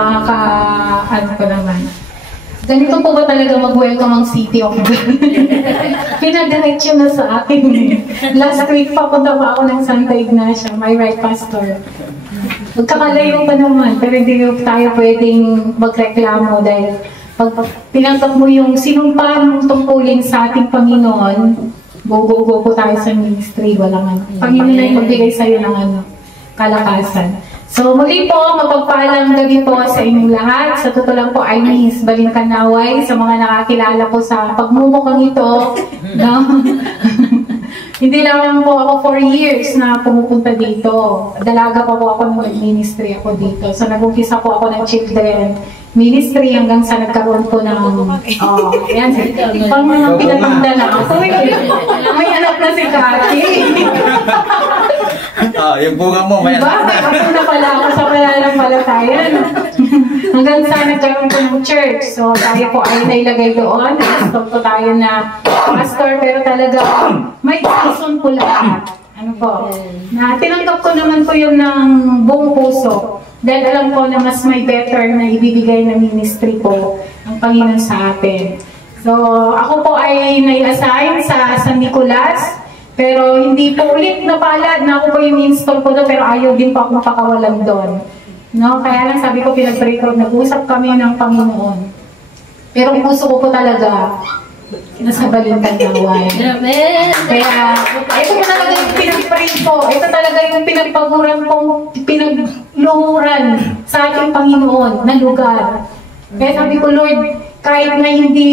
ano ko naman. Ganito po ba talaga mag-welcome ang City of God? Pinadiretso na sa akin eh. Last week, papunta pa ako ng Santa Ignacia, my right, Pastor. Magkakalayo pa naman, pero hindi tayo pwedeng magreklamo dahil pag tinanggap mo yung sinumpa mong tungkulin sa ating Panginoon, go po tayo sa ministry, walang ano. Panginoon na yung magbigay sa'yo ng kalakasan. So muli po, mapagpaalang gabi po sa inyong lahat. Sa totoo lang po, ay Miss Balingkanaway, sa mga nakakilala po sa pagmumukhang ito. No? Hindi lang po ako 4 years na pumupunta dito. Dalaga pa po ako nung nag-ministry ako dito. So nag-umpisa po ako ng children ministry hanggang sa nagkaroon po ng yan, pang mga pinatanda na ako. May anak na si Kati. Yung bunga mo, may anak na. Ako na pala ako sa pananampalataya. Hanggang sa nagkaroon po ng church. So tayo po ay nailagay doon. Stop po tayo na pastor, pero talaga may season po lahat. Ano po? Na tinanggap ko naman po yun ng buong puso. Dahil alam ko na mas may better na ibibigay na ministry po ang Panginoon sa atin. So, ako po ay nai-assign sa San Nicolas, pero hindi po ulit napalad na ako po yung install ko doon, pero ayaw din po akong pakawalan doon. No? Kaya lang sabi ko, pinag-pray ko, nag-usap kami ng Panginoon. Pero ang puso ko po talaga, nasa Balingkanaway. Kaya, ito po talaga yung pinag-pray ko. Ito talaga yung pinagpaguran kong pinagluhuran sa ating Panginoon na lugar. Kaya sabi ko, Lord, kahit na hindi,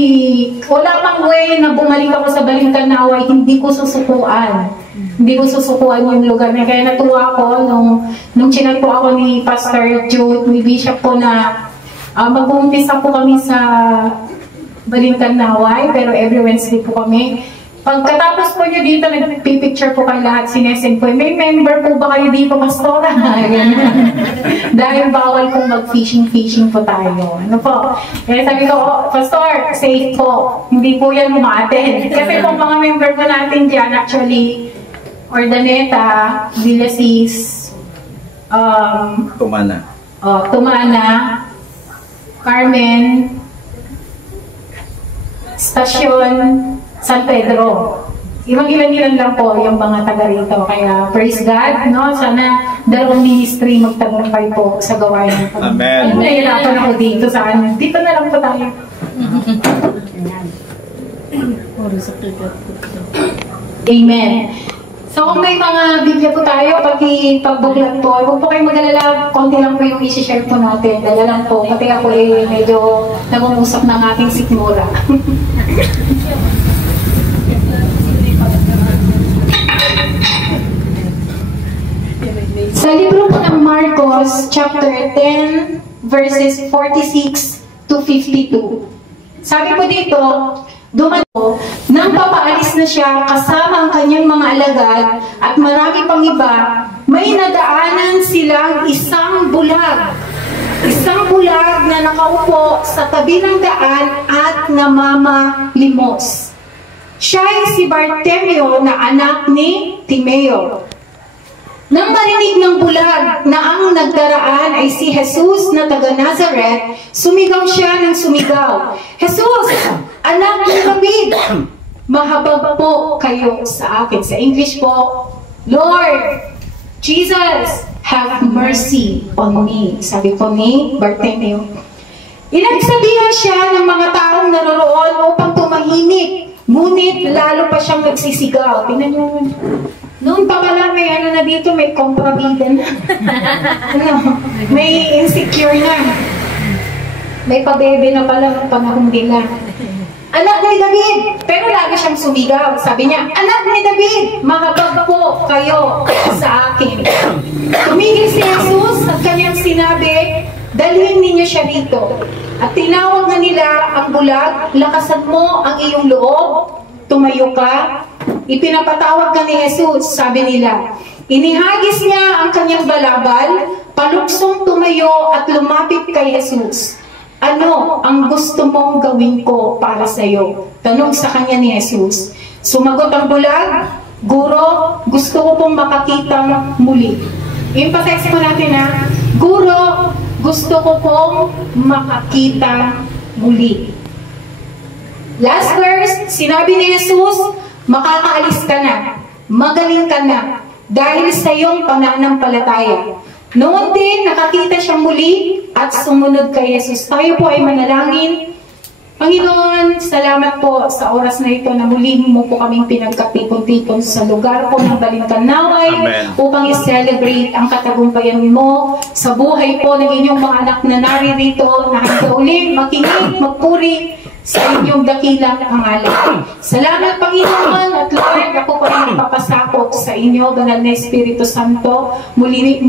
wala pang way na bumalik ako sa Balingkanaway, hindi ko susukuan. Hindi ko susukuan yung lugar na. Kaya natuwa ako nung chinat po ako ni Pastor Jude, ni Bishop po na mag-uumpisa po kami sa Balingkanaway, pero every Wednesday po kami. Pagkatapos po nyo dito, nagpipicture po kayo lahat, sinesend po. May member po ba kayo dito, Pastora? Dahil bawal pong mag-fishing po tayo. Ano po? Kaya sabi ko, Pastor, safe po. Hindi po yan umaaten. Kasi po mga member po natin dyan, actually, Ordaneta, Villasis, Tumana, Carmen, Stasyon, San Pedro. Ilang-ilan lang po yung mga taga rito. Kaya praise God, no? Sana dalawang ministry magtagumpay po sa gawain. Amen. Nahihirapan ako dito sa ano. Dito na lang po tayo. Amen. So kung may mga Biblia po tayo, pagbuklat po, huwag po kayong mag-alala, konti lang po yung isi-share po natin. Dala lang po, pati ako medyo nag-umusap ng aking sikmura. Sa libro po ng Marcos, chapter 10, verses 46 to 52. Sabi po dito, dumating nang papaalis na siya kasama ang kanyang mga alagad at marami pang iba, may nadaanan silang isang bulag. Isang bulag na nakaupo sa tabi ng daan at namamalimos. Siya ay si Bartimeo na anak ni Timeo. Nang marinig ng bulag na ang nagdaraan ay si Jesus na taga Nazareth, sumigaw siya ng sumigaw, "Jesus, anak ni David, mahabag po kayo sa akin." Sa English po, "Lord, Jesus, have mercy on me." Sabi po ni Bartimeo. Inagsabihan siya ng mga taong naroroon upang tumahimik, ngunit lalo pa siyang nagsisigaw. Tingnan niyo yun. Noon pa pala may ano na dito, may kontrabida na. May insecure na. May pabebe na pala ng panahon nila. "Anak ni David!" Pero lagi siyang sumigaw. Sabi niya, "Anak ni David, mahabag po kayo sa akin." Tumigil si Jesus at kanyang sinabi, "Dalhin ninyo siya dito." At tinawag na nila ang bulag, "Lakasan mo ang iyong loob, tumayo ka." Ipinapatawag ka ni Jesus, sabi nila. Inihagis niya ang kanyang balabal, paluksong tumayo at lumapit kay Jesus. "Ano ang gusto mong gawin ko para sa iyo?" Tanong sa kanya ni Jesus. Sumagot ang bulag, "Guro, gusto ko pong makakitang muli." Emphasize po natin ha. "Guro, gusto ko pong makakita muli. Last verse, sinabi ni Jesus, makakaalis ka na, magaling ka na, dahil sa iyong pananampalataya. Noon din, nakakita siya muli at sumunod kay Jesus. Tayo po ay manalangin. Panginoon, salamat po sa oras na ito na muli mo po kaming pinagkatipon-tipon sa lugar po ng Balintaway upang i-celebrate ang katagumpayan mo sa buhay po ng inyong mga anak na naririto na hanggang uli makinig, magpuri sa inyong dakilang pangalan. Salamat Panginoon at Lord, ako po ay magpapasakop sa inyo, Banal na Espiritu Santo. Muli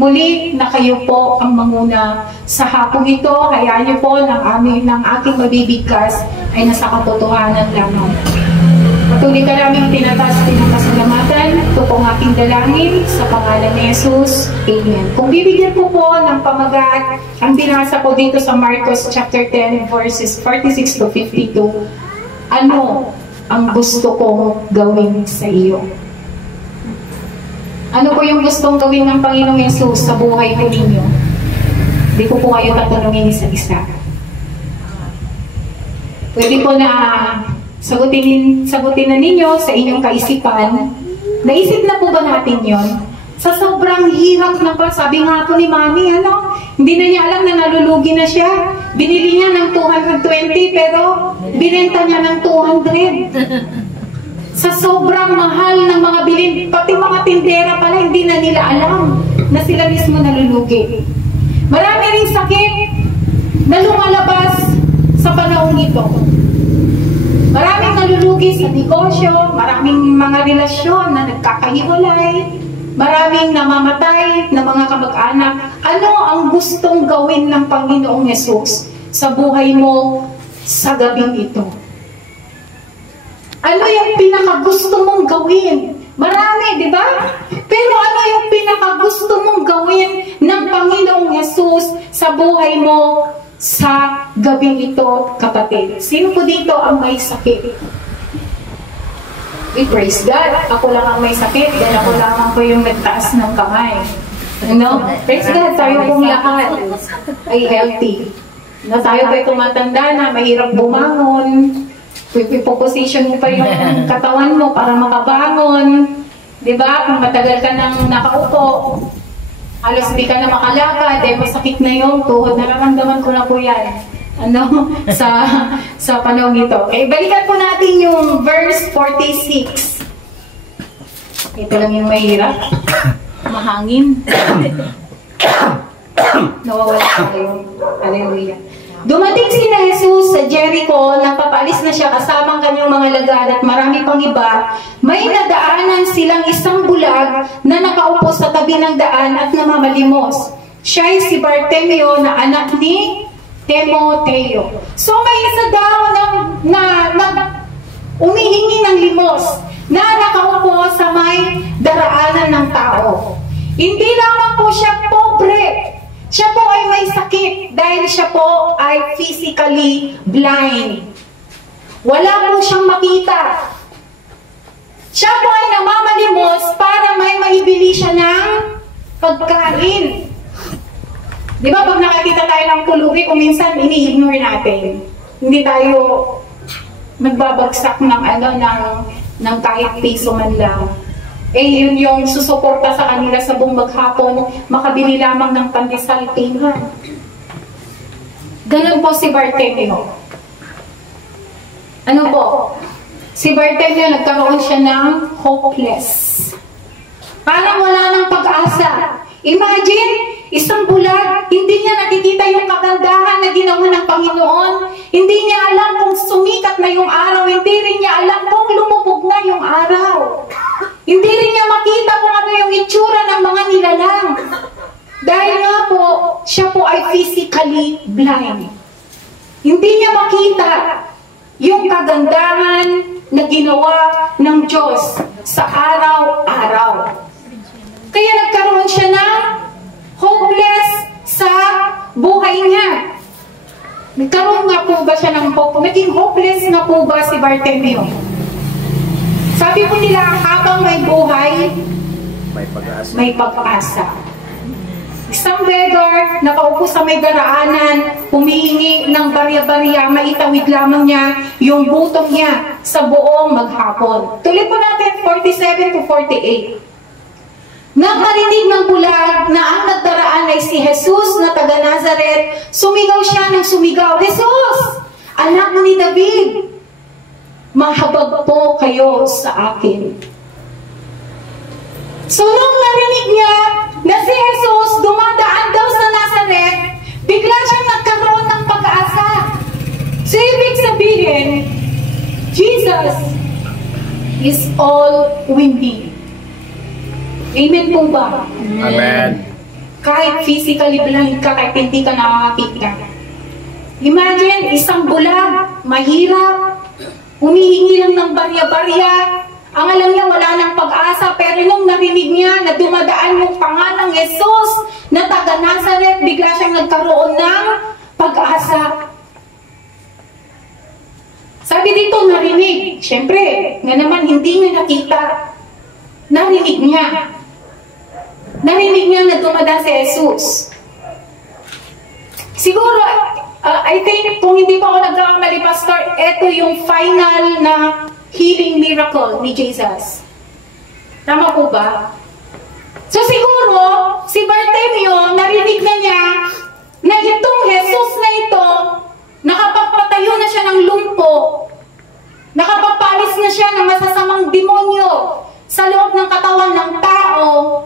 na kayo po ang manguna sa hapong ito. Hayaan niyo po ng aking mabibigkas ay nasa katotohanan lamang. Patuloy ka namin pinakasalamatan. Ito po ang aking dalangin sa pangalan ni Jesus. Amen. Kung bibigyan po ng pamagat, ang binasa ko dito sa Marcos chapter 10 verses 46 to 52, ano ang gusto kong gawin sa iyo? Ano po yung gustong gawin ng Panginoong Jesus sa buhay po ninyo? Hindi ko po kayo tatanungin isa-isa. Pwede po na sagutin na ninyo sa inyong kaisipan. Naisip na po ba natin yon? Sa sobrang hirap na pa, sabi nga po ni Mami, hindi na niya alam na nalulugi na siya. Binili niya ng 220 pero binenta niya ng 200. Sa sobrang mahal ng mga bilin, pati mga tindera pala, hindi na nila alam na sila mismo nalulugi. Marami ring sakit na lumalabas sa panahong ito. Maraming nalulugi sa negosyo, maraming mga relasyon na nagkakahiwalay, maraming namamatay na mga kamag-anak. Ano ang gustong gawin ng Panginoong Yesus sa buhay mo sa gabing ito? Ano yung pinakagusto mong gawin? Marami, di ba? Pero ano yung pinakagusto mong gawin ng Panginoong Yesus sa buhay mo sa gabing ito, kapatid? Sino po dito ang may sakit? We praise God. Ako lang ang may sakit dahil ako lamang po yung nagtaas ng kamay. Praise God, tayo pong lahat ay healthy. Tayo po ay tumatanda na mahirap bumangon. Position mo pa yung katawan mo para makabangon. Diba? Kung matagal ka nang nakaupo, halos hindi ka na makalakad, masakit na yung tuhod. Nararamdaman ko na po yan. Sa panahon ito. Okay, balikan po natin yung verse 46. Ito lang yung mahirap. Mahangin. Nawawala tayo. Hallelujah. Dumating si Jesus sa Jericho, napapaalis na siya kasama ang kanyang mga lagad at marami pang iba. May nadaanan silang isang bulag na nakaupo sa tabi ng daan at namamalimos. Siya ay si Bartimeo na anak ni Timoteo. So may isa daw na umihingi ng limos na nakaupo sa may daraanan ng tao. Hindi lamang po siya pobre. Siya po ay may sakit dahil siya po ay physically blind. Wala po siyang makita. Siya po ay namamalimos para may maibili siya ng pagkain. Di ba pag nakakita tayo ng pulubi, kung minsan ini-ignore natin. Hindi tayo nagbabagsak ng kahit piso man lang. Yun yung susuporta sa kanila sa buong maghapon, makabili lamang ng pandesal tinghan. Ganun po si Bartimeo. Ano po? Si Bartimeo, nagkaroon siya ng hopeless. Parang wala ng pag-asa. Imagine, isang bulag, hindi niya nakikita yung kagandahan na ginawa ng Panginoon. Hindi niya alam kung sumikat na yung araw. Hindi rin niya alam kung lumubog na yung araw. Hindi rin niya makita kung ano yung itsura ng mga nilalang. Dahil nga po, siya po ay physically blind. Hindi niya makita yung kagandahan na ginawa ng Diyos sa araw-araw. Kaya nagkaroon siya ng hopeless sa buhay niya. Nagkaroon nga po ba siya ng hope? Naging hopeless na po ba si Bartimeo? Sabi po nila, habang may buhay, may pag-asa. Isang beggar, nakaupo sa may daraanan, humihingi ng barya-barya, maitawid lamang niya yung butong niya sa buong maghapon. Tuloy po natin 47 to 48. Nang marinig ng bulag na ang nagdaraan ay si Jesus na taga Nazaret, sumigaw siya ng sumigaw, "Jesus, anak ni David, mahabag po kayo sa akin." So nung narinig niya na si Jesus dumadaan daw sa Nazaret, bigla siyang nagkaroon ng pag-asa. So ibig sabihin, Jesus is all we need. Amen po ba? Amen. Kahit physically blind ka, kahit hindi ka nakakakita. Imagine, isang bulag, mahirap, humihingi lang ng barya-barya. Ang alam niya, wala nang pag-asa, pero nung narinig niya na dumadaan yung pangalang Jesus na taga Nazaret, bigla siyang nagkaroon ng pag-asa. Sabi dito, narinig. Siyempre, nga naman hindi niya nakita. Narinig niya. Narinig niya na dumadaan si Jesus. Siguro, I think, kung hindi pa ako nagkakamali, Pastor, ito yung final na healing miracle ni Jesus. Tama po ba? So siguro, si Bartimeo, narinig na niya na itong Jesus na ito, nakapagpatayo na siya ng lumpo, nakapagpalis na siya ng masasamang demonyo sa loob ng katawan ng tao,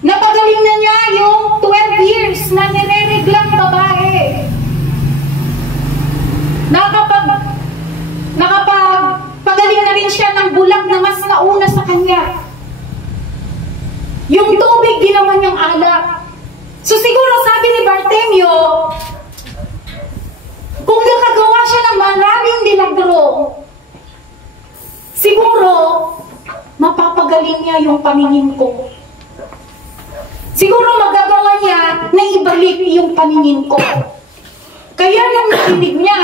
napagaling na niya yung 12 years na nirereglang babae. Nakapagpagaling na rin siya ng bulag na mas nauna sa kanya. Yung tubig, ginawa niyang alak. So siguro sabi ni Bartimeo, kung nakagawa siya ng maraming milagro, siguro, mapapagaling niya yung paningin ko. Siguro magagawa niya na ibalik yung paningin ko. Kaya nang narinig niya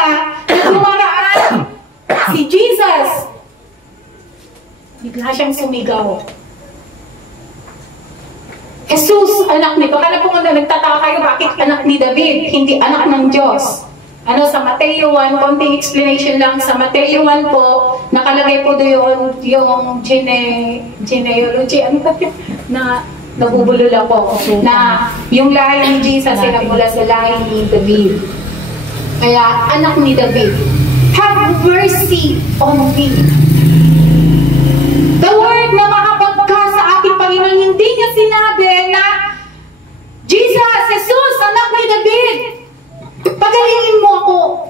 na dumaraan si Jesus, bigla siyang sumigaw. Jesus, anak ni, baka na po nga nagtataka kayo, bakit anak ni David, hindi anak ng Diyos? Sa Mateo 1, konting explanation lang. Sa Mateo 1 po, nakalagay po doon yung genealogy, na nabubulol ako, na yung lahi ni Jesus ay nagmula sa lahi ni David. Kaya, anak ni David, have mercy on me. The word na makapag ka sa aking Panginoon, hindi niya sinabi na, Jesus, Jesus, anak ni David, pagalingin mo ako.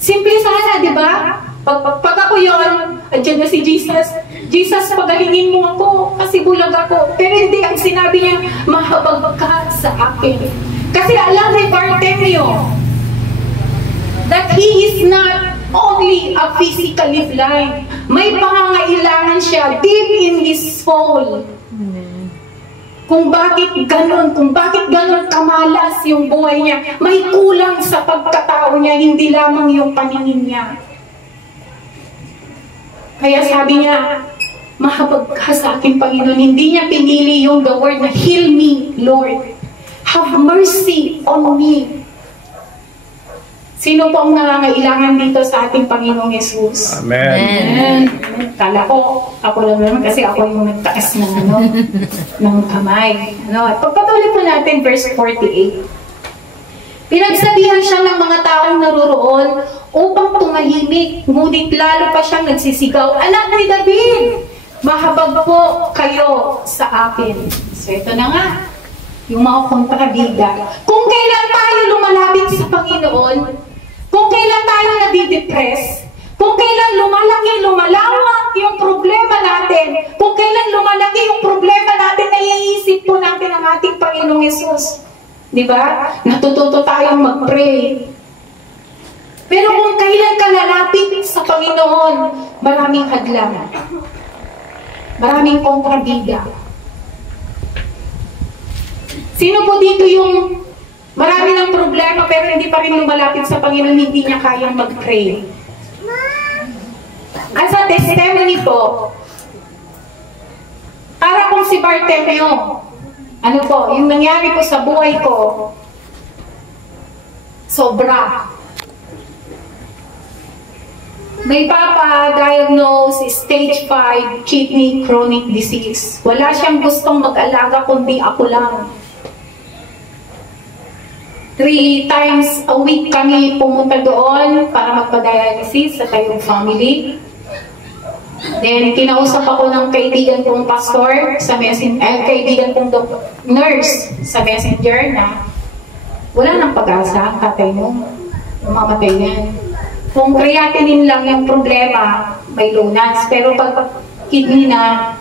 Simple sana, di ba? Pag ako yun, andyan na si Jesus. Jesus, pagalingin mo ako kasi bulag ako. Pero hindi, ang sinabi niya, mahabag ka sa akin. Kasi alam ni Bartimeo that he is not only a physically blind. May pangangailangan siya deep in his soul. Kung bakit ganon kamalas yung buhay niya. May kulang sa pagkatao niya, hindi lamang yung paningin niya. Kaya sabi niya, mahabag ka sa aking Panginoon. Hindi niya pinili yung the word na heal me, Lord. Have mercy on me. Sino po ang nangangailangan dito sa ating Panginoong Jesus? Amen. Kala ko, ako lang naman kasi ako yung nagtaas ng ng kamay. Pagpatuloy po natin, verse 48. Pinagsabihan siya ng mga taong naroroon upang tumahimik, ngunit lalo pa siyang nagsisigaw, anak ni David, mahabag po kayo sa akin. So ito na nga, yung mga kontrabida. Kung kailan tayo lumalapit sa Panginoon, kung kailan tayo nadidepress, kung kailan lumalawak yung problema natin, kung kailan lumalaki yung problema natin, naiisip po natin ang ating Panginoong Yesus. Di ba? Natututo tayong mag-pray. Pero kung kailan ka lalapit sa Panginoon, maraming hadlang. Maraming kontrabida. Sino po dito yung marami ng problema pero hindi pa rin lumalapit sa Panginoon, hindi niya kayang mag-pray? As a testimony po, para kung si Bartimeo, ano po, yung nangyari po sa buhay ko, sobra. May papa-diagnose stage 5 kidney chronic disease. Wala siyang gustong mag-alaga kundi ako lang. 3 times a week kami pumunta doon para magpa-dialysis sa tayong family. Then, kinausap ako ng kaibigan kong pastor sa messenger, kaibigan kong nurse sa messenger na wala nang pag-asa ang tatay mo. Mamatay yan. Kung creatinine lang yung problema, may lunas. Pero pag kidney na,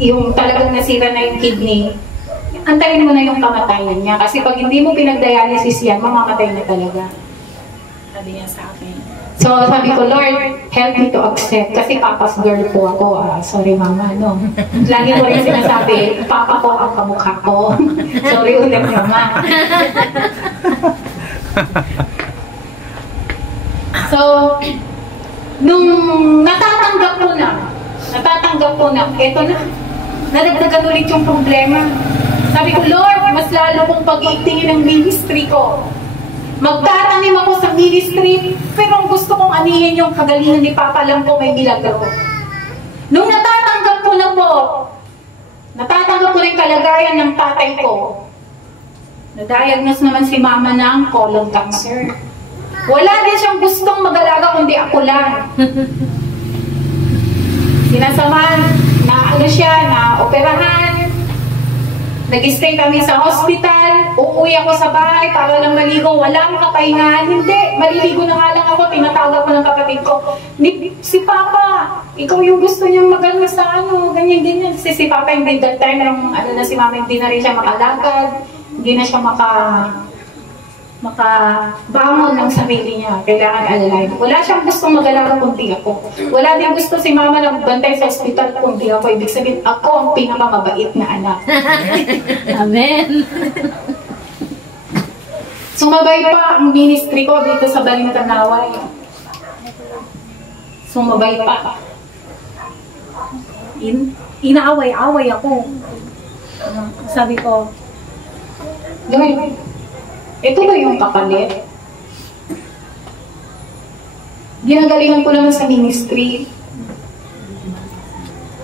yung talagang nasira na yung kidney, antayin mo na yung kamatayan niya. Kasi pag hindi mo pinag-dialysis yan, mamamatay na talaga. Sabi niya sa akin. So, sabi ko, Lord, help me to accept. Kasi papa's girl po ako. Sorry, mama, no? Lagi ko rin sinasabi, papa ko ang kamukha ko. Sorry ulit, mama. So, nung natatanggap ko na, eto na, nadagdagan ulit yung problema. Sabi ko, Lord, mas lalo kong pag-iigtingin ang ministry ko. Magtatanim ako sa ministry, pero ang gusto kong anihin yung kagalingan ni Papa, alam ko may milagro. Nung natatanggap ko na yung kalagayan ng tatay ko, na-diagnose naman si Mama ng colon cancer. Wala din siyang gustong mag-alaga kundi ako lang. Sinasamahan na operahan. Nag-stay kami sa hospital. Uuwi ako sa bahay para lang maligo. Walang kapahingahan. Hindi. Maliligo na nga lang ako. Tinatawag ko ng kapatid ko. Si Papa, ikaw yung gusto niyang magano sa ganyan-ganyan. Si Papa hindi that time, si Mama hindi na rin siya makalagad. Hindi na siya makabangon ng sarili niya. Kailangan alalahin. Wala siyang gustong mag-alaga kundi ako. Wala din gusto si Mama na bantay sa ospital kundi ako. Ibig sabihin, ako ang pinakamabait na anak. Amen. Sumabay pa ang ministry ko dito sa Balintanaway. Sumabay pa. Inaaway-away ako. Sabi ko, Lord, ito ba yung kapalit? Ginagalingan ko naman sa ministry.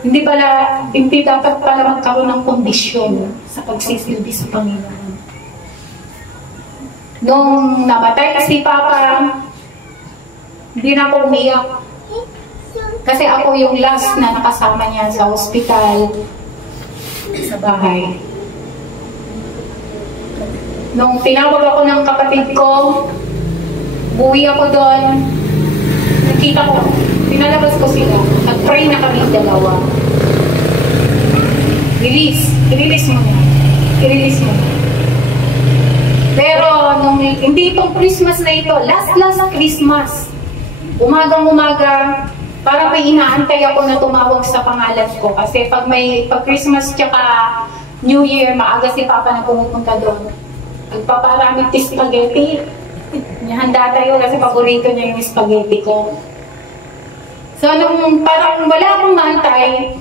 Hindi dapat pala magkaroon ng kondisyon sa pagsisilbi sa Panginoon. Nung namatay si Papa, hindi na ako umiyak. Kasi ako yung last na nakasama niya sa ospital, sa bahay. Nung tinawag ako ng kapatid ko, buwi ako doon, nakita ko, pinalabas ko sila, nag-pray na kami dalawa. I-release mo na. Pero nung hindi itong Christmas na ito, last Christmas, umagang-umaga, parang may inaantay ako na tumawag sa pangalan ko. Kasi pag Christmas tsaka New Year, maaga si Papa na pumupunta doon. Nagpaparamit spaghetti. Handa tayo kasi paborito niya yung spaghetti ko. So, nung parang wala akong maantay,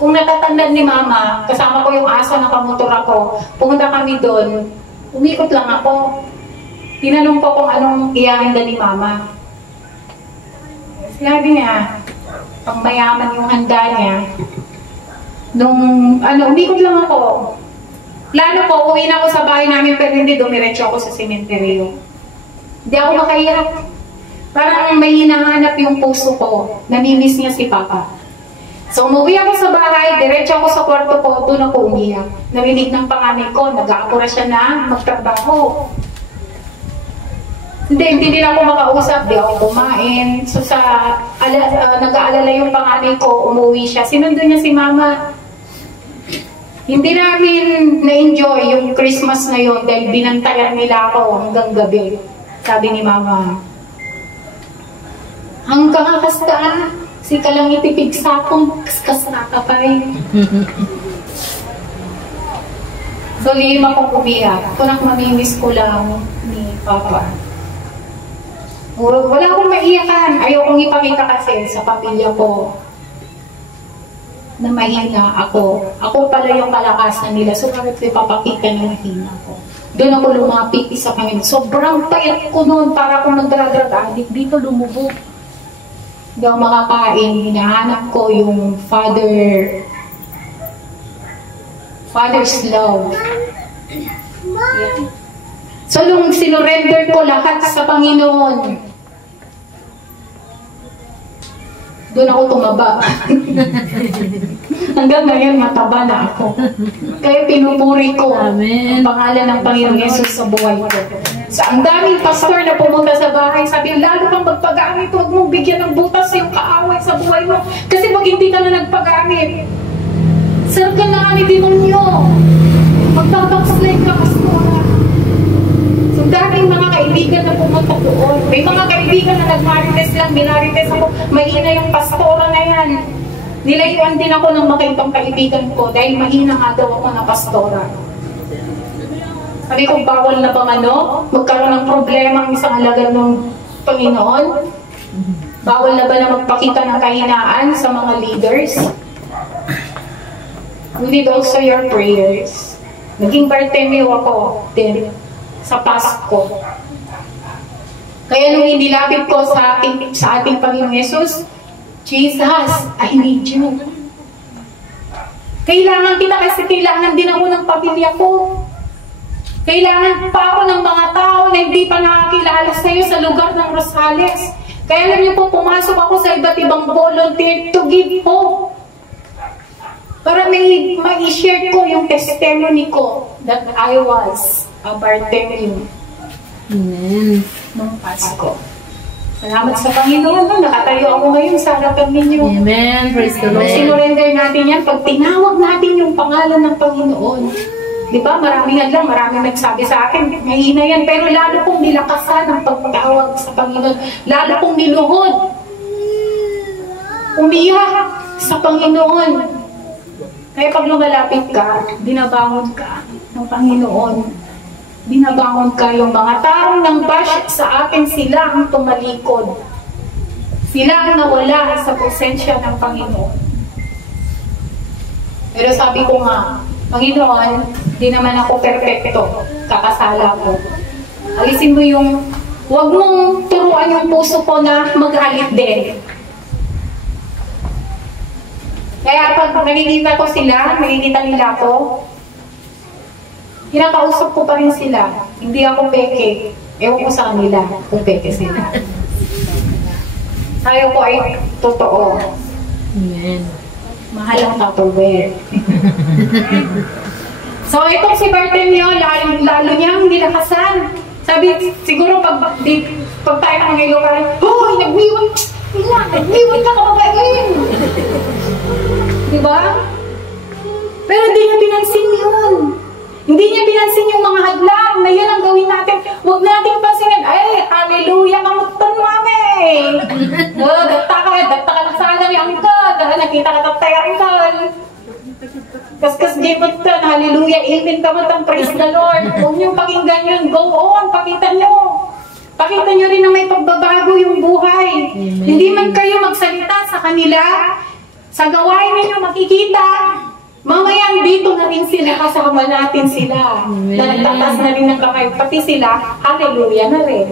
kung natatandaan ni Mama, kasama ko yung aso na kamotor ako, pumunta kami doon, umikot lang ako. Tinanong ko kung anong ihanda ni Mama. Sinabi niya, pang mayaman yung handa niya. Nung, umikot lang ako. Plano ko, uwi na ako sa bahay namin pero hindi dumiretso ako sa sementeryo. Hindi ako makahiyak. Parang may hinahanap yung puso ko. Namimiss niya si Papa. So, umuwi ako sa bahay, diretso ako sa kwarto ko, doon ako umiyak. Narinig ng panganay ko, nag-aapura siya na magtrabaho. Hindi din ako makausap, di ako kumain. So, nag-aalala yung panganay ko, umuwi siya. Sinundo niya si Mama. Hindi namin na-enjoy yung Christmas na yun dahil binantayan nila ako hanggang gabi. Sabi ni Mama, hanggang kasta, si ka lang itipig sa akong kaskas na ka pa rin. So, lihim akong umiyak. Kunak mamimiss ko lang ni Papa. Wala akong maiyakan. Ayaw kong ipakita kasi sa pamilya ko. na mahina ako. Ako pala yung kalakasan nila. So, bakit ko ipapakita na mahina ko? Doon ako lumapit sa Panginoon. Sobrang payat ko noon para akong nagdradrag addict. Dito lumubog. Hindi ako makakain. Hinahanap ko yung Father's love. Yeah. So, nung sinurrender ko lahat sa Panginoon, doon ako tumaba. Hanggang ngayon, mataba na ako. Kaya pinupuri ko ang pangalan ng Panginoong Yesus sa buhay ko. So, ang daming pastor na pumunta sa bahay, sabi, lalo kang magpag-amit, huwag mong bigyan ng butas yung kaaway sa buhay mo. Kasi pag hindi ka na nagpag-amit, sarap ka na ni demonyo. Magbabackslide ka, pastora. So, daming mga kaibigan na pumunta doon. May mga kaibigan na nagmarites lang, minarites ako. Mahina yung pastora na yan. Nilayuan din ako ng makaibang kaibigan ko dahil mahina nga daw ako na pastora. Sabi ko, bawal na bang magkaroon ng problema ang isang alagad ng Panginoon? Bawal na ba na magpakita ng kahinaan sa mga leaders? We need also your prayers. Naging Bartimeo ako din sa Pasko. Kaya nung inilapit ko sa ating Panginoong Yesus, Jesus, I need you. Kailangan kita kasi kailangan din ako ng pamilya ko. Kailangan pa ako ng mga tao na hindi pa nakakilala sa iyo sa lugar ng Rosales. Kaya alam niyo po, pumasok ako sa iba't ibang volunteer to give hope. Para ma-share ko yung testimony ko that I was a Bartimeo. Amen. Nung Pasko. Salamat sa Panginoon. Nakatayo ako ngayon sa harapan ninyo. Amen. Praise the Pag Lord. sinurrender natin yan, pag tinawag natin yung pangalan ng Panginoon, di ba, maraming nagsabi sa akin, mahina yan, pero lalo pong nilakasan ang pagtawag sa Panginoon. Lalo pong niluhod. Umiyak sa Panginoon. Kaya pag lumalapit ka, binabangon ka ng Panginoon. Binabangon ka yung mga taong ng bash sa akin, sila ang tumalikod. Sila ang nawala sa presensya ng Panginoon. Pero sabi ko nga, Panginoon, di naman ako perfecto. Kakasala ko. Alisin mo yung, huwag mong turuan yung puso ko na mag-alit din. Kaya pag nakikita ko sila, nakikita nila ako, kinakausap ko pa rin sila. Hindi ako peke. Ewan ko sa kanila kung peke sila. Tayo ko ay totoo. Amen. Mahal ang Tupperware. So, itong si Bartimeo, lalo niyang nilakasan. Sabi, siguro pag tayo ng mga ilokan, hoy, nagwiwan ka kababain. Diba? Pero hindi niya pinansin yun. Hindi niya pinansin yung mga hadlang na yun ang gawin natin. Huwag natin pansinin, ay, hallelujah, kamutan mami. Dagta ka na sana ni Angkad. Nakita ka tatay Angkad. Kaskas J-Mutan, hallelujah, amen kamutan, praise the Lord. Huwag niyong pakinggan yun, go on, pakita niyo. Pakita niyo rin na may pagbabago yung buhay. Amen. Hindi man kayo magsalita sa kanila, sa gawain ninyo makikita, mamaya dito na rin sila, kasama natin sila. Amen. Na nagtatas na rin ng kamay, pati sila, hallelujah na rin.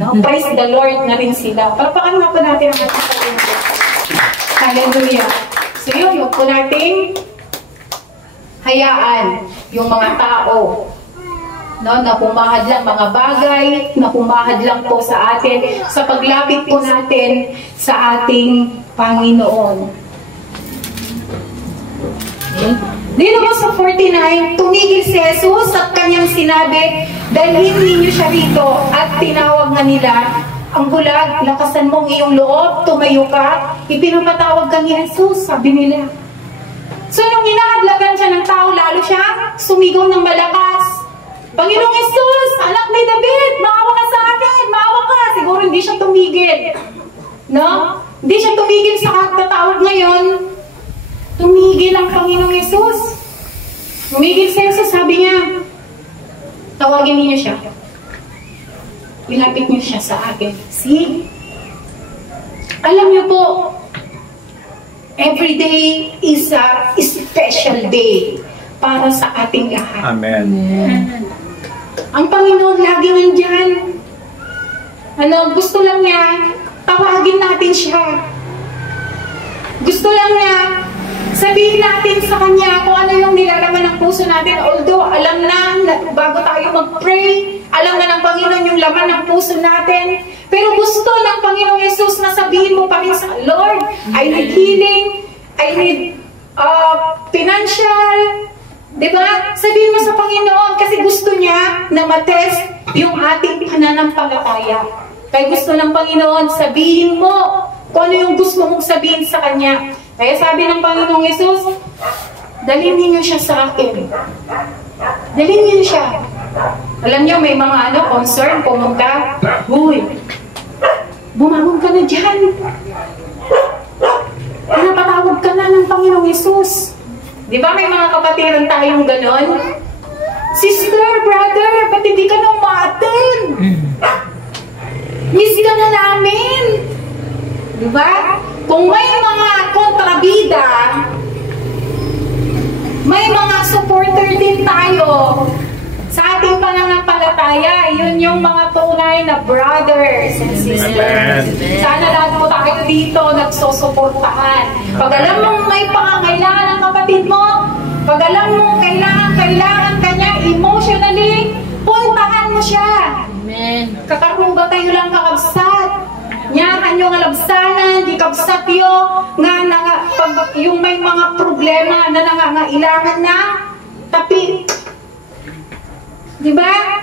No? Praise the Lord na rin sila. Palpakan nga po natin ang ating pagkakas. Hallelujah. So yun, huwag po natin hayaan yung mga tao, no, na humahad lang mga bagay, na humahad lang po sa atin, sa paglapit po natin sa ating Panginoon. Dito po sa 49, tumigil si Jesus at kanyang sinabi, dalhin ninyo siya rito, at tinawag nga nila ang bulag, lakasan mong iyong loob, tumayo ka, ipinapatawag ka ni Jesus, sabi nila. So nung inahadlagan siya ng tao, lalo siya sumigaw ng malakas, Panginoong Jesus, anak ni David, maawa ka sa akin, maawa ka. Siguro hindi siya tumigil. No? Hindi siya tumigil sa katatawag ngayon. Tumigil ang Panginoong Jesus. Tumigil si Jesus, sabi niya, tawagin niyo siya. Ilapit niyo siya sa akin. See? Alam niyo po, Every day is a special day para sa ating lahat. Amen. Ang Panginoon lagi nandyan. Gusto lang niya, tawagin natin siya. Gusto lang niya, sabihin natin sa Kanya kung ano yung nilalaman ng puso natin. Although, alam na bago tayo mag-pray, alam na ng Panginoon yung laman ng puso natin. Pero gusto ng Panginoong Yesus na sabihin mo pa rin sa Lord, I need healing, I need financial, diba? Sabihin mo sa Panginoon kasi gusto niya na matest yung ating pananampalataya. Kaya gusto ng Panginoon, sabihin mo kung ano yung gusto mong sabihin sa Kanya. Kaya sabi ng Panginoong Yesus, dalhin niyo siya sa akin. Dalhin niyo siya. Alam niyo, may mga concern, pumunta, huy, bumangon ka na dyan. Pinapatawag ka na ng Panginoong Yesus. Di ba may mga kapatiran tayong ganon? Sister, brother, ba't hindi ka nang ma-attend? Miss ka na namin. Di ba? Kung may mga kontrabida, may mga supporter din tayo sa ating pananampalataya. Yun yung mga tunay na brothers and sisters. Sana lahat po tayo dito nagsusuportahan. Pag alam mong may pangangailangan ng kapatid mo, pag alam mong kailangan kanya emotionally, puntahan mo siya. Amen. Kakaroon ba tayo lang kakabsat? Nya kanyo nga labsanan, di kabsat yo, pag yung may mga problema na nangangailangan na, tapi, di ba?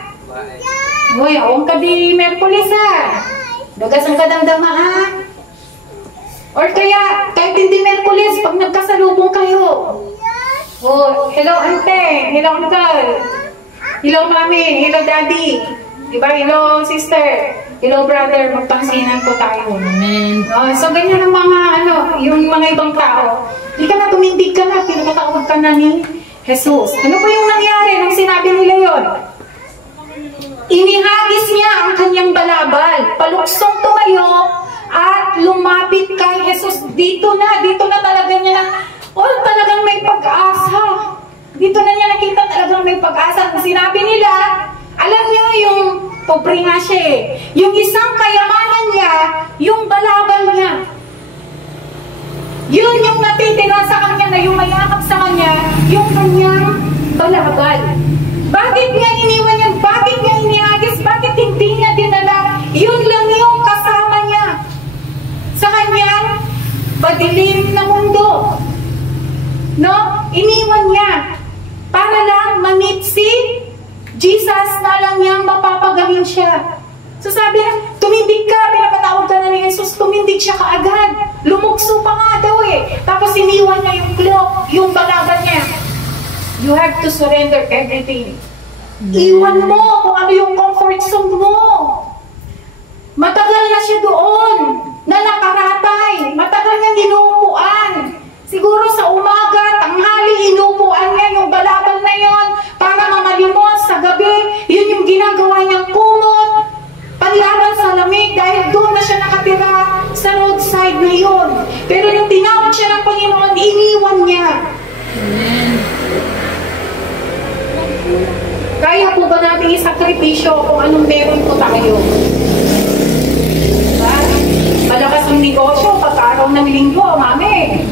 Uy, awang ka di Merkulis ha. Dagas ang kadamdama ha. Or kaya, kahit hindi Merkulis, pag nagkasalubong kayo. Oh, hello ante, hello uncle, hello mami, hello daddy. Diba? Hello sister, hello brother, magpansinan po tayo. Amen. So ganyan ang mga yung mga ibang tao. Di ka na tumindig ka na, pinapatawag ka na ni Jesus. Ano po yung nangyari nung sinabi nila yon? Inihagis niya ang kanyang balabal, paluksong tumayo at lumapit kay Jesus. Dito na talaga niya na, talagang may pag-asa. Dito na niya nakita talagang may pag-asa. Sinabi nila, alam niyo yung pobre nga siya eh. Yung isang kayamanan niya, yung balabal niya. Yun yung natitira sa kanya na yung mayakap sa kanya, yung kanyang balabal. Bakit niya iniwan yan? Bakit niya inihagis? Bakit hindi niya dinala? Yun lang yung kasama niya sa kanyang madilim na mundo. No? Iniwan niya para lang ma-meet si Jesus na lang niyang mapapagaling siya. So sabi na, tumindig ka, pinapatawag ka na ni Jesus, tumindig siya kaagad. Lumukso pa nga daw eh. Tapos iniwan niya yung cloak, yung balabal niya. You have to surrender everything. Iwan mo kung ano yung comfort zone mo. Matagal na siya doon, na nakaratay. Matagal niyang inuupuan. Siguro sa umaga, tanghali, inuupuan niya yung balabal na yon para mamalimos sa gabi. Yun yung ginagawa niyang kumot. Panlaban sa lamig dahil doon na siya nakatira sa roadside na yun. Pero nung tinawag siya ng Panginoon, iniwan niya. Amen. Kaya po ba natin isakripisyo kung anong meron po tayo? Diba? Malakas ang negosyo, pagkaraw ng linggo, mami.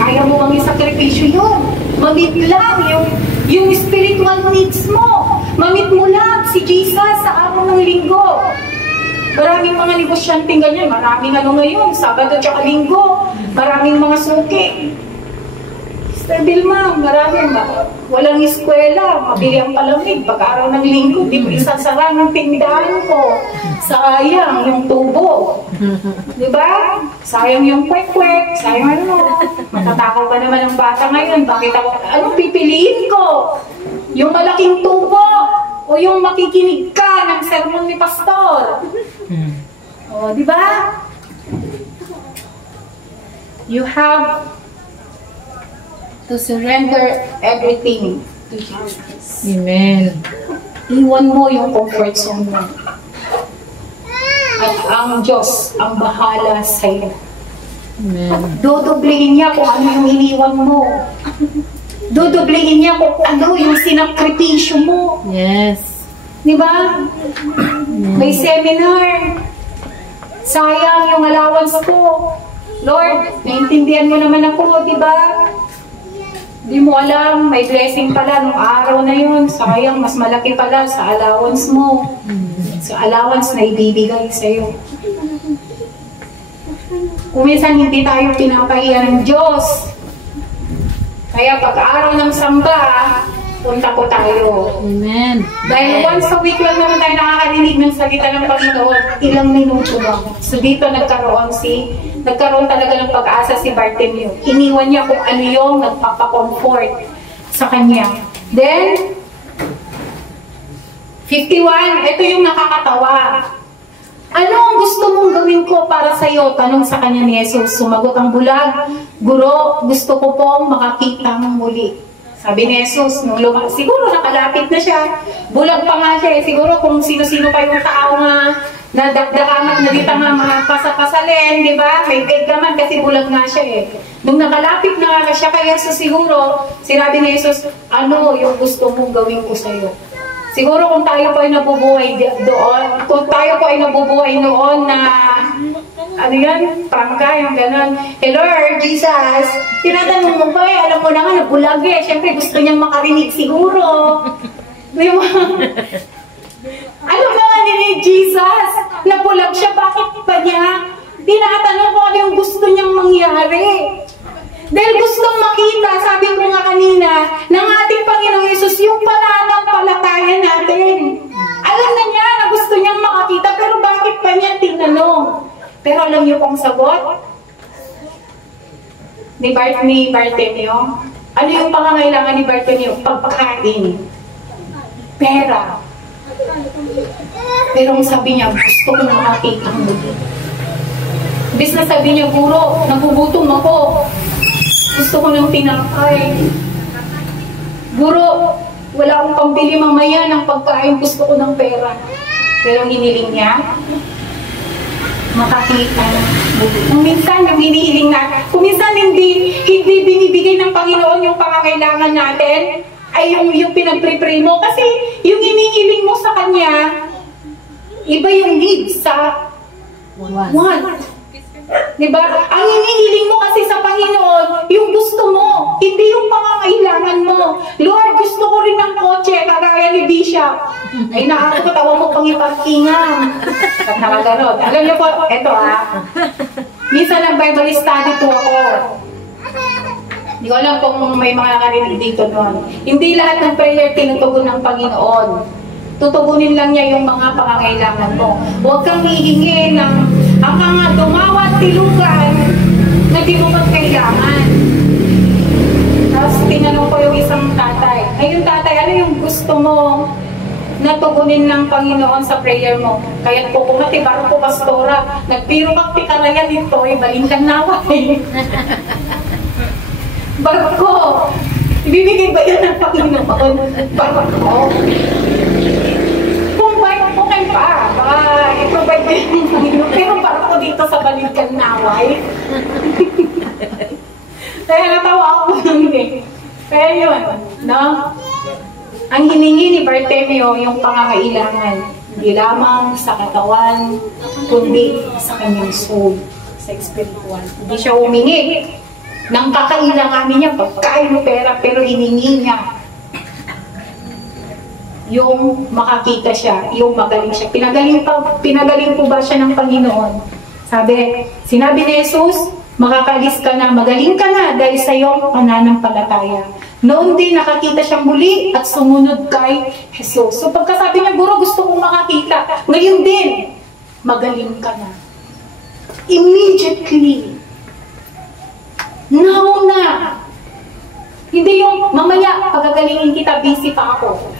Kaya mo bang isakripisyo yun? Mamit lang yung spiritual needs mo. Mamit mo lang si Jesus sa araw ng linggo. Maraming mga negosyanteng ganyan. Maraming ngayon, Sabado at Linggo. Maraming mga suki. Sister Vilma, maraming walang eskwela. Mabili ang palamig. Pag-araw ng linggo, di ko isasara ng tindahan ko. Sayang yung tubo. Diba? Sayang yung kwek-kwek. Sayang Matatakaw pa naman ang bata ngayon. Bakit ako, anong pipiliin ko? Yung malaking tubo o yung makikinig ka ng sermon ni pastor? O, diba? You have to surrender everything to Jesus. Amen. Iwan mo yung comfort zone mo. At ang Diyos ang bahala sa'yo. Amen. Dodoblihin niya kung ano yung iniwan mo. Dodoblihin niya kung ano yung sinakripisyo mo. Yes. Di ba? May seminar. Sayang yung allowance ko. Lord, naintindihan mo naman ako, di ba? Di mo alam, may blessing pala nung araw na yun. Sayang, mas malaki pala sa allowance mo. Sa allowance na ibibigay sa'yo. Kung minsan hindi tayo pinapahiya ng Diyos. Kaya pag-araw ng samba, punta po tayo. Amen. Dahil once a week lang naman tayo nakakarinig ng salita ng Panginoon, ilang minuto lang. So dito nagkaroon talaga ng pag-asa si Bartimeo. Iniwan niya kung ano yung nagpapacomfort sa kanya. Then, 51, ito yung nakakatawa. Ano ang gusto mong gawin ko para sa iyo? Tanong sa kanya ni Jesus. Sumagot ang bulag, Guro, gusto ko pong makakita ng muli. Sabi ni Jesus, nung siguro nakalapit na siya. Bulag pa nga siya eh. Siguro kung sino-sino pa yung tao nga nadagdakamat na dito nga mga pasapasalin, di ba? May bed naman kasi bulag nga siya eh. Nung nakalapit na nga siya kay Jesus siguro, sinabi ni Jesus, ano yung gusto mong gawin ko sa iyo? Siguro kung tayo po ay nabubuhay doon, kung tayo po ay nabubuhay noon na, ano yan, prangka, yung gano'n. Hello, Jesus. Tinatanong mo ba eh, alam mo na nga, nabulag eh. Siyempre gusto niyang makarinig siguro. Di ba? Alam na nga ni Jesus, nabulag siya, bakit pa niya? Tinatanong ko ano yung gusto niyang mangyari. Dahil gustong makita, sabi ko nga kanina, ng ating Panginoong Yesus, yung pananampalataya natin. Alam na niya na gusto niyang makakita, pero bakit pa niya tinanong? Pero alam niyo pong sagot? Ni Bartimeo? Ano yung pangangailangan ni Bartimeo? Pagpakain. Pera. Pero ang sabi niya, gusto ko makakita mo. Bis na sabi niya, Guro, nagugutom ako. Gusto ko ng tinapay. Guro, wala akong pambili mamaya ng pagkain. Gusto ko ng pera. Pero ang hiniling niya, makakita. Kung minsan, yung hinihiling natin, kung minsan hindi binibigay ng Panginoon yung pangangailangan natin, ay yung pinag-pray mo. Kasi yung hinihiling mo sa Kanya, iba yung need sa want. Diba? Ang hinihiling mo kasi sa Panginoon, yung gusto mo, hindi yung pangangailangan mo. Lord, gusto ko rin ng kotse, kagaya ni Bishop. Ay, nakakatawa mo pang iparkingan. Pag nakagarod. Alam niyo po, eto minsan nag-Bible study po ako. Hindi ko alam kung may mga nakarinig dito noon. Hindi lahat ng prayer tinutugon ng Panginoon. Tutugunin lang niya yung mga pangangailangan mo. Huwag kang hihingi ng ang dumawat tilugan na di mo magkailangan. Tapos tinanong ko yung isang tatay. Ay, yung tatay, ano yung gusto mo natugunin ng Panginoon sa prayer mo? Kaya po kumati, baro po pastora, nagpiro kang tikarayan dito, balintang naway. Barko, ibibigay ba yan ng Panginoon? Barko. Okay pa, baka i-provide din ng Panginoon. Pero barko dito sa balintang naway. Kaya natawa ako eh. Kaya yun, no? Ang hiningi ni Bartimeo yung pangangailangan, hindi lamang sa katawan, kundi sa kanyang soul, sa spiritual. Hindi siya humingi ng kakailanganin niya, pagkain mo pera, pero hiningi niya yung makakita siya, yung magaling siya. Pinagaling po ba siya ng Panginoon? Sinabi ni Jesus, makakalis ka na, magaling ka na dahil sa iyong pananampalataya. Noon din nakakita siyang muli at sumunod kay Jesus. So pagkasabi niya, Guro, gusto kong makakita. Ngayon din, magaling ka na. Immediately. Now na. Hindi yung, mamaya, pagagalingin kita, busy pa ako.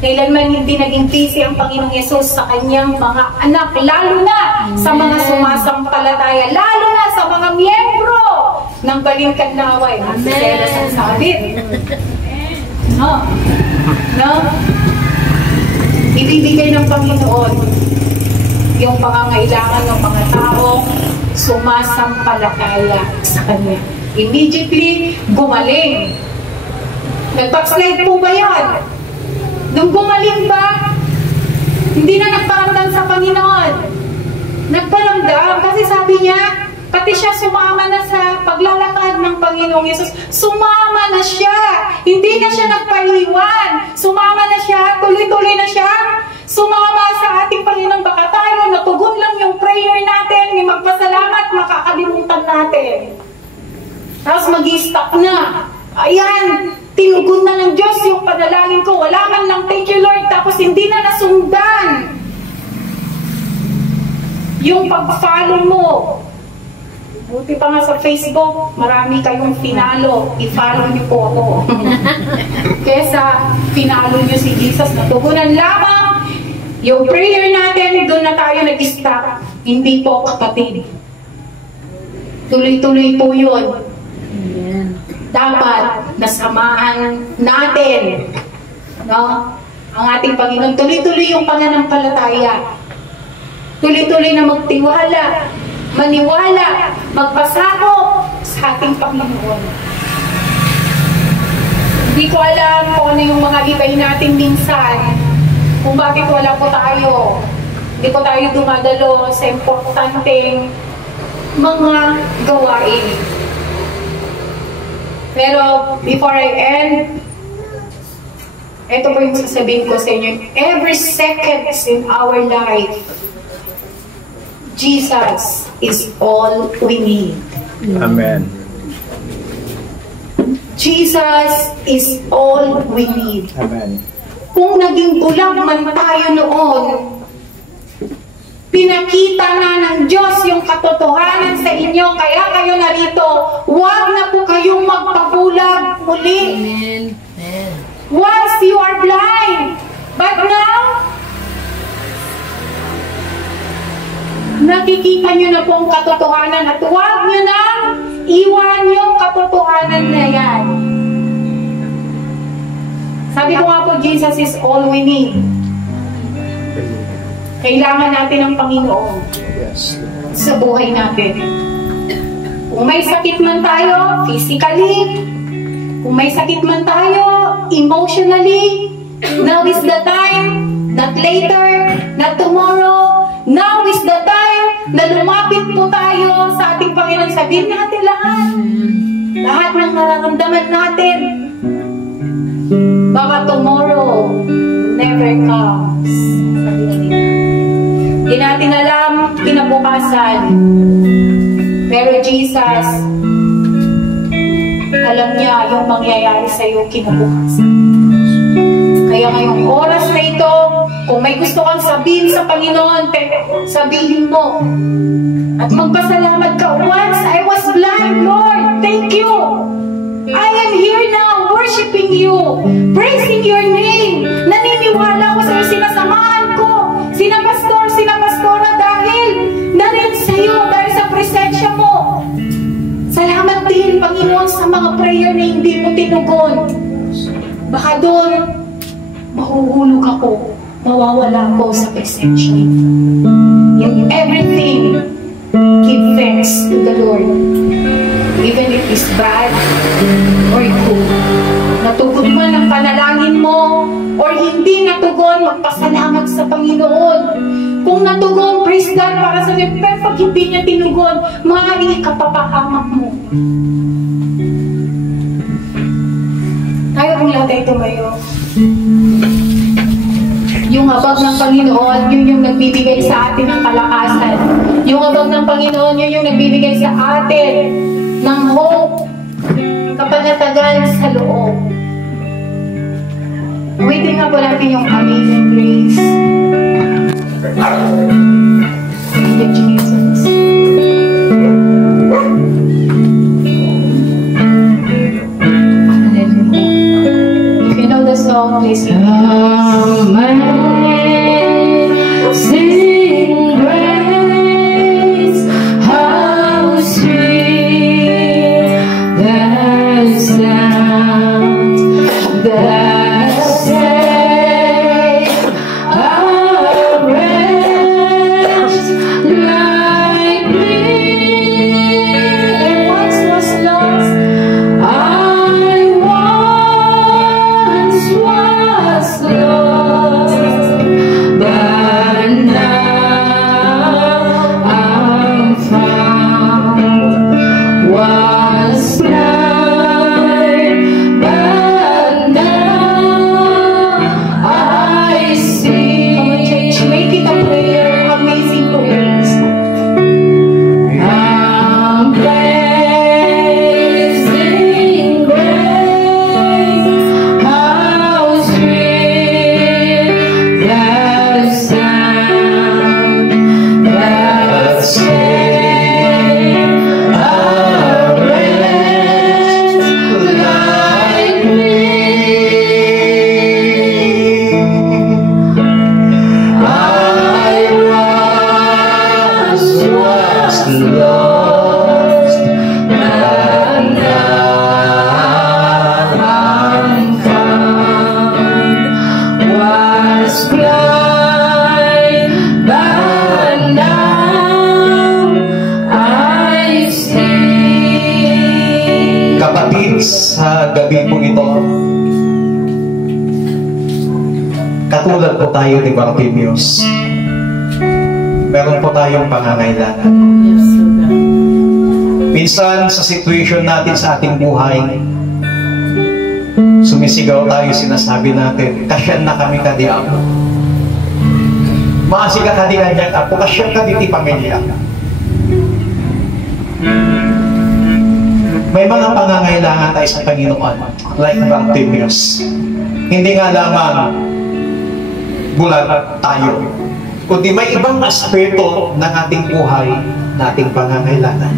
Kailanman hindi naging busy ang Panginoong Yesus sa kanyang mga anak, lalo na sa mga sumasampalataya, lalo na sa mga miyembro ng Balintang Naway. Magsiselos ang sabit. No? No? Ibibigay ng Panginoon yung pangangailangan ng mga tao sumasampalataya sa Kanya. Immediately, gumaling. Nag-backslide po ba yan? Nung gumaling ba, hindi na nagparamdam sa Panginoon. Nagparamdam kasi sabi niya, pati siya sumama na sa paglalakad ng Panginoong Yesus. Sumama na siya. Hindi na siya nagpaiwan. Sumama na siya. Tuloy-tuloy na siya. Sumama sa ating Panginoon. Baka tayo, natugon lang yung prayer natin. May magpasalamat, makakalimutan natin. Tapos mag-i-stop na. Ayan, tinugon na ng Diyos yung panalangin ko. Wala man lang, thank you Lord. Tapos hindi na nasundan yung pag-follow mo. Buti pa nga sa Facebook, marami kayong pinalo. I-follow niyo po ako. Kesa pinalo niyo si Jesus. Natugunan lamang yung prayer natin, doon na tayo nag-stop. Hindi po, kapatid. Tuloy-tuloy po yun. Amen. Dapat nasamahan natin, no? Ang ating Panginoon. Tuloy-tuloy yung pananampalataya. Tuloy-tuloy na magtiwala, maniwala, magpasakop sa ating Panginoon. Hindi ko alam kung ano yung mga ibay natin minsan, kung bakit wala po tayo. Hindi po tayo dumadalo sa importanteng mga gawain. Pero before I end, ito po yung sasabihin ko sa inyo. Every seconds in our life, Jesus is all we need. Amen. Jesus is all we need. Amen. Kung naging bulag man tayo noon, pinakita na ng Diyos yung katotohanan sa inyo, kaya kayo narito. Huwag na po kayong magpabulag muli. Amen. Amen. Once you are blind, but now, nakikita nyo na po ang katotohanan at huwag nyo na iwan yung katotohanan na yan. Sabi ko nga po, Jesus is all we need. Kailangan natin ang Panginoon sa buhay natin. Kung may sakit man tayo, physically, kung may sakit man tayo, emotionally, now is the time, not later, not tomorrow, now is the time na lumapit po tayo sa ating Panginoon. Sabihin natin lahat ng nararamdaman natin. Baka tomorrow never comes. Sabihin natin. Hindi natin alam kinabukasan. Pero Jesus, alam niya yung mangyayari sa iyo kinabukasan. Kaya ngayong oras na ito, kung may gusto kang sabihin sa Panginoon, sabihin mo. At magpasalamat ka. Once I was blind, Lord, thank you. I am here now worshiping you, praising your name. Naniniwala ko sa iyo, sinasamahan ko sina pastora dahil narin sa iyo, dahil sa presensya mo. Salamat din, Panginoon, sa mga prayer na hindi mo tinugon. Baka doon, mahuhulog ako, mawawala ko sa presensya. In everything, give thanks to the Lord. Even if it's bad or good. Natugon man ang panalangin mo or hindi natugon, magpasalamat sa Panginoon. Kung natugon, praise God para sa Diyos. Pero pag hindi niya tinugon, maaaring ikapapahamak mo. Tayo kung lahat ay tumayo. Yung habag ng Panginoon, yun yung nagbibigay sa atin ng kalakasan. Yung habag ng Panginoon, yun yung nagbibigay sa atin ng hope, kapanatagan sa loob. Waiting nga po natin yung amazing grace. Thank you, Jesus. Hallelujah. If you know the song, please sing it. Sing grace, how sweet the sound that saved a wretch like me. sa gabi po ito, katulad po tayo ni Bartimeus, meron po tayong pangangailangan. Yes, O God. Minsan sa situation natin sa ating buhay, sumisigaw tayo, sinasabi natin, kasyan na kami ka di ako. Maasi ka di kanyang ako, kasyan ka di ti pamilya. May mga pangangailangan tayo sa Panginoon, like Bartimeus. Hindi nga lamang bulag tayo, kundi may ibang aspeto ng ating buhay na ating pangangailangan.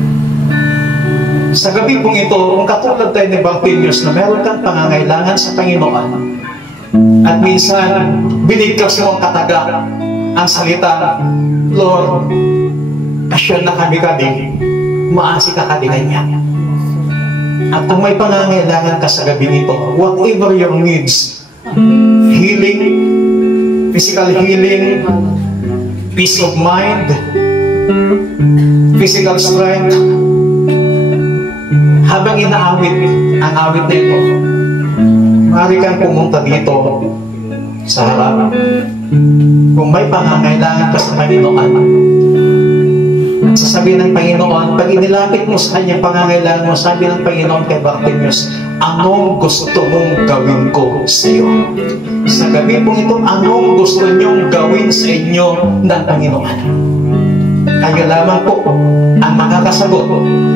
Sa gabi pong ito, kung katulad tayo ni Bartimeus na meron kang pangangailangan sa Panginoon, at minsan binigkas mo ang kataga, ang salita, Lord, kasyan na kami maasi ka kanya. At kung may pangangailangan ka sa gabi nito, whatever your needs, healing, physical healing, peace of mind, physical strength, habang inaawit ang awit na ito, maaari kang pumunta dito sa harap. Kung may pangangailangan ka sa Panginoon, at sasabihin ng Panginoon, pag inilapit mo sa kanyang pangangailangan mo, sabi ng Panginoon kay Bartimeus, anong gusto mong gawin ko sa iyo? Sa gabi pong ito, anong gusto niyong gawin sa inyo ng Panginoon? Kaya lamang po ang makakasagot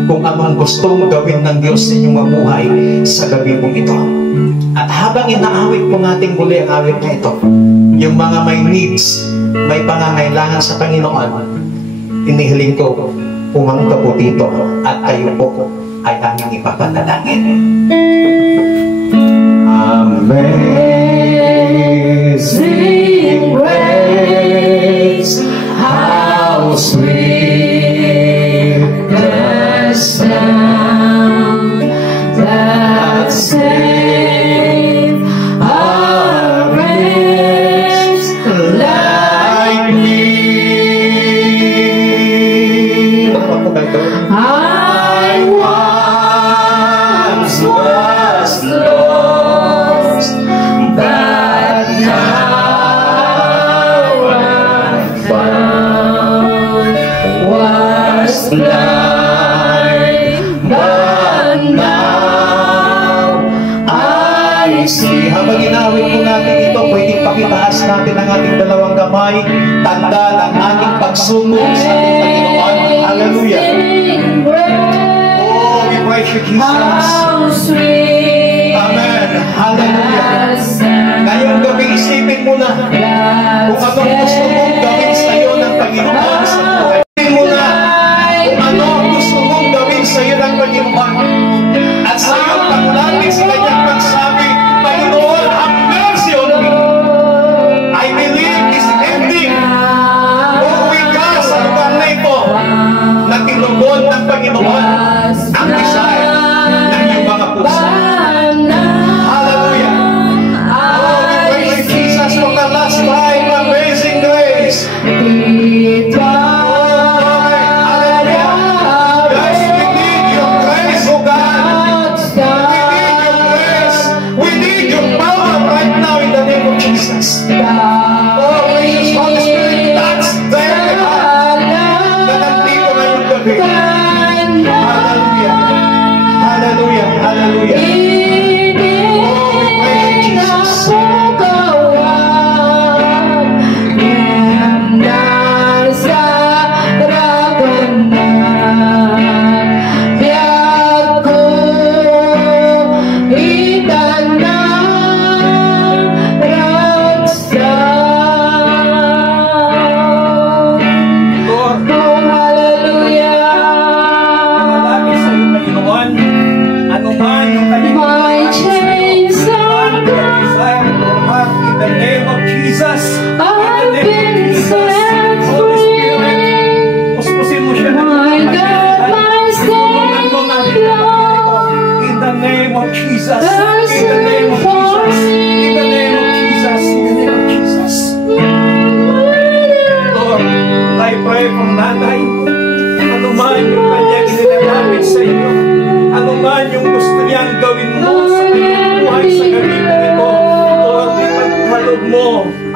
kung anong gustong gawin ng Diyos sa inyong mabuhay sa gabi pong ito. At habang inaawit po natin muli ang awit na ito, yung mga may needs, may pangangailangan sa Panginoon, inihiling ko, pumunta po dito at kayo po ay aming ipapanalangin. Amazing grace, how sweet the sound that saved a wretch like me. I once was lost, but now I'm found. Was blind, but now I see. Habang ginawin po natin ito, pwedeng pakitaas natin ang ating dalawang kamay, tanda ng ating pagsubok sa ating Panginoon. Hallelujah. Oh, we praise you, Jesus. Amen. Hallelujah. Ngayong gabi, isipin mo na kung anong gusto mong gawin sa iyo ng Panginoon sa buhay. Isipin mo na kung anong gusto mong gawin sa iyo ng Panginoon. At sa iyong paglalapit sa kanyang pagsabi, Panginoon, have mercy on me. I believe this ending. Uuwi ka sa lugar na ito na tinubod ng Panginoon ang desire ng iyong mga puso. Hallelujah.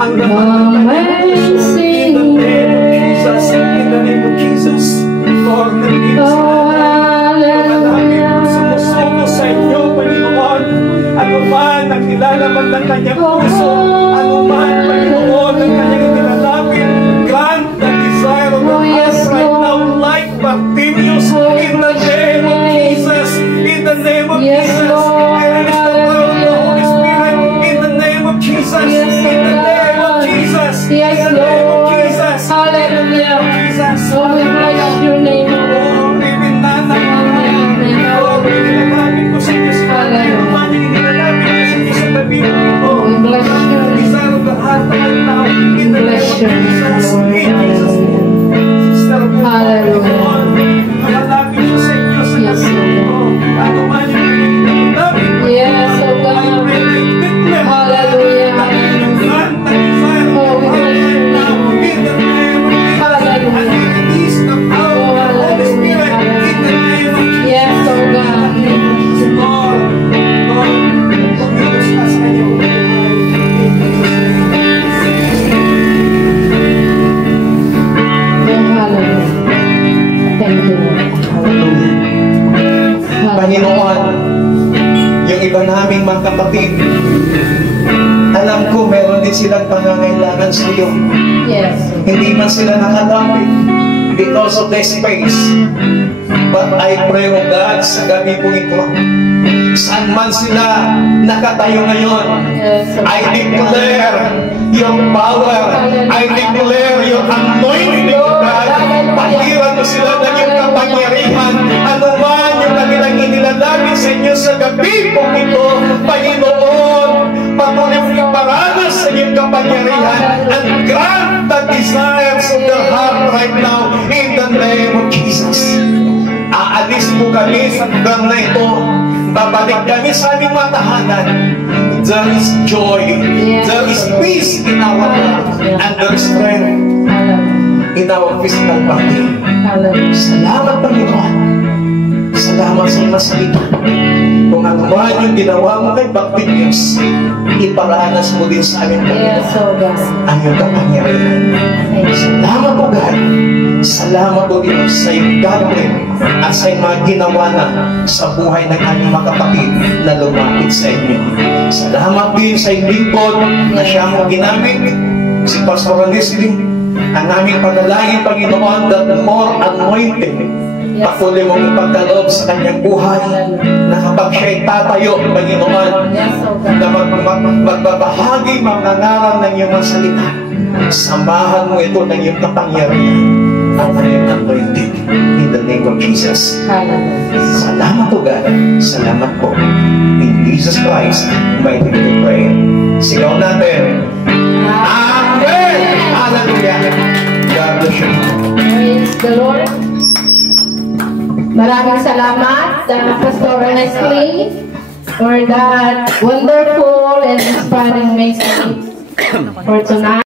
ang laman ng kanyang puso. In the name of Jesus, in the name of Jesus, Lord, nandito sa namin, sumusuko sa inyo, Panginoon. Ano man ang nilalaman ng kanyang puso, ano man, Panginoon, ang kanyang inilalapin, grant the desire of the heart right now, like Bartimaeus, in the name of Jesus, in the name of Jesus. I release the power of the Holy Spirit, in the name of Jesus, in the name of Jesus, in the name of Jesus, Hallelujah. Jesus. Oh, we bless your name, Lord. Oh, ibinanay ko, oh, inilalapin ko sa inyo sa ano man yung inilalapin ko sa inyo sa tabi mo ito. We bless your name. Desire of the heart right now, in the name of Jesus, in Jesus' name. Sister po, Panginoon, makalapit siya sa inyo sa Yes, tabi mo. Ano man yung inilalapin ko. Yes, oh God. I pray that you declare Hallelujah. that you grant the desire of Oh, the we heart bless right your now, name. in the name of Jesus. Hallelujah. And we release the power of the Holy Spirit, in the name of Jesus. Yes, oh God. Lord, Lord, pumilos ka sa kanyang buhay. In Jesus' name. Oh, hallelujah. Thank you, Lord. Hallelujah. Hallelujah. Panginoon, yung iba naming mga kapatid, alam ko meron din silang pangangailangan sa iyo. Yes. Hindi man sila nakalapit because of the space. But I pray, O God, sa gabi po ito, saan man sila nakatayo ngayon, Yes, oh I God. declare your power. I declare your anointing, O God. Pahiran mo sila ng iyong kapangyarihan. Ano man yung kanilang inilalapit sa inyo sa gabi po ito, Panginoon, patuloy mo iparanas sa iyong kapangyarihan and grant the desires of the heart right now in the name of Jesus. Aalis po kami sa lugar na ito. Babalik kami sa aming mga tahanan. There is joy. There is peace in our heart. And there is strength Hallelujah. in our physical body. Hallelujah. Salamat, Panginoon. Salamat sa mga salita. Kung ano man yung ginawa mo kay Bartimaeus, iparanas mo din sa amin, Yes, Panginoon, oh God. ang iyong kapangyarihan. Thank you. Salamat po, God. Salamat po din sa iyong gagawin at sa iyong mga ginawa na sa buhay ng aming mga kapatid na lumapit sa inyo. Salamat din sa iyong lingkod na siya mo ginamit, si Pastor Leslie, ang aming panalangin, Panginoon, that more anointing patuloy mong ipagkaloob sa kanyang buhay na kapag siya'y tatayo, Panginoon, Yes, oh God. na magbabahagi, mangangaral ng iyong mga salita. Samahan mo ito ng iyong kapangyarihan at ng iyong anointing in the name of Jesus. Hallelujah. Salamat po, God. Salamat po. In Jesus Christ, mighty name we pray. Sigaw natin. Amen! Hallelujah! God bless you. Praise the Lord. Maraming salamat, Pastor Leslie, for that wonderful and inspiring message for tonight.